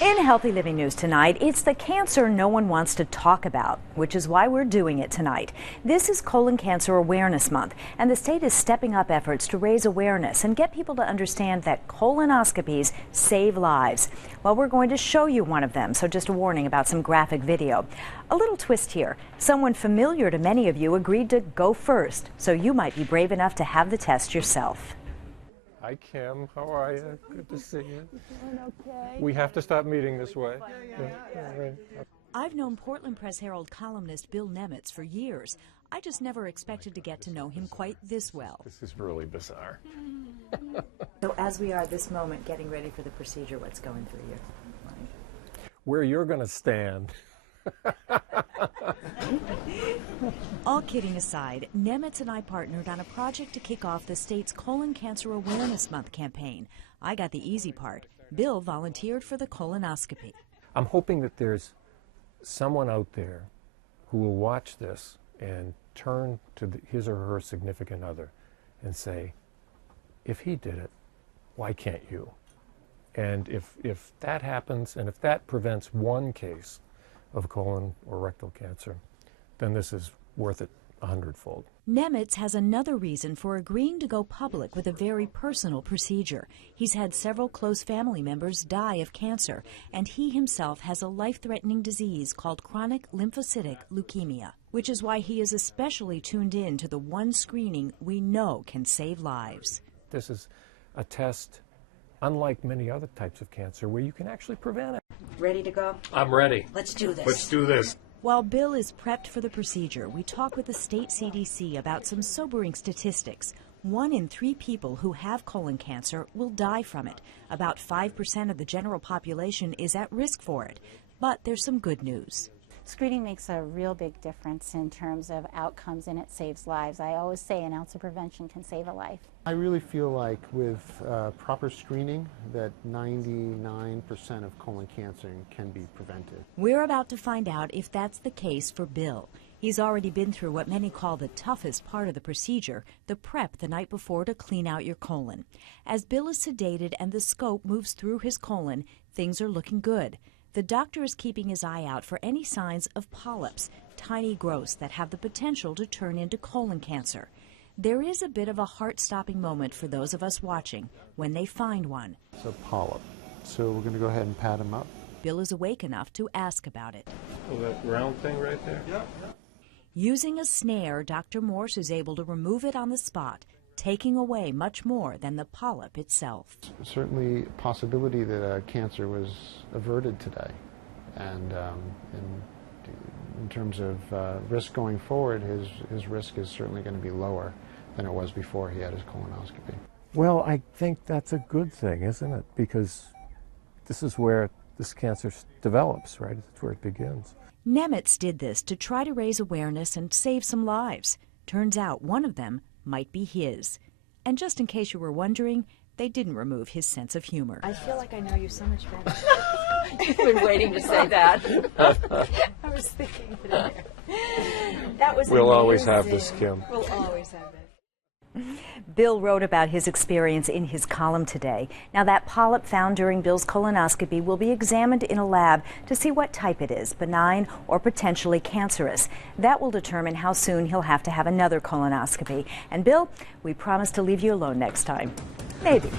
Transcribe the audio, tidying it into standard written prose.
In Healthy Living News tonight, it's the cancer no one wants to talk about, which is why we're doing it tonight. This is Colon Cancer Awareness Month, and the state is stepping up efforts to raise awareness and get people to understand that colonoscopies save lives. Well, we're going to show you one of them, so just a warning about some graphic video. A little twist here. Someone familiar to many of you agreed to go first, so you might be brave enough to have the test yourself. Hi, Kim. How are you? Good to see you. Doing okay? We have to stop meeting this way. Yeah. I've known Portland Press-Herald columnist Bill Nemitz for years. I just never expected to get to know him quite this well. This is really bizarre. So as we are this moment getting ready for the procedure, what's going through your mind? Where you're going to stand. All kidding aside, Nemitz and I partnered on a project to kick off the state's Colon Cancer Awareness Month campaign. I got the easy part. Bill volunteered for the colonoscopy. I'm hoping that there's someone out there who will watch this and turn to his or her significant other and say, if he did it, why can't you? And if that happens, and if that prevents one case of colon or rectal cancer, then this is worth it 100-fold. Nemitz has another reason for agreeing to go public with a very personal procedure. He's had several close family members die of cancer, and he himself has a life-threatening disease called chronic lymphocytic leukemia, which is why he is especially tuned in to the one screening we know can save lives. This is a test unlike many other types of cancer where you can actually prevent it. Ready to go? I'm ready. Let's do this. Let's do this. While Bill is prepped for the procedure, we talk with the state CDC about some sobering statistics. 1 in 3 people who have colon cancer will die from it. About 5% of the general population is at risk for it. But there's some good news. Screening makes a real big difference in terms of outcomes, and it saves lives. I always say an ounce of prevention can save a life. I really feel like with proper screening that 99% of colon cancer can be prevented. We're about to find out if that's the case for Bill. He's already been through what many call the toughest part of the procedure, the prep the night before to clean out your colon. As Bill is sedated and the scope moves through his colon, things are looking good. The doctor is keeping his eye out for any signs of polyps, tiny growths that have the potential to turn into colon cancer. There is a bit of a heart-stopping moment for those of us watching when they find one. It's a polyp, so we're going to go ahead and pat him up. Bill is awake enough to ask about it. Oh, that round thing right there? Yeah. Using a snare, Dr. Morse is able to remove it on the spot, taking away much more than the polyp itself. Certainly a possibility that cancer was averted today, and in terms of risk going forward, his risk is certainly going to be lower than it was before he had his colonoscopy. Well, I think that's a good thing, isn't it? Because this is where this cancer develops, right? That's where it begins. Nemitz did this to try to raise awareness and save some lives. Turns out one of them might be his. And just in case you were wondering, they didn't remove his sense of humor. I feel like I know you so much better. I've been waiting to say that. I was thinking that. That was We'll amazing. always have this, Kim. We'll always have it. Bill wrote about his experience in his column today. Now, that polyp found during Bill's colonoscopy will be examined in a lab to see what type it is, benign or potentially cancerous. That will determine how soon he'll have to have another colonoscopy. And Bill, we promise to leave you alone next time. Maybe.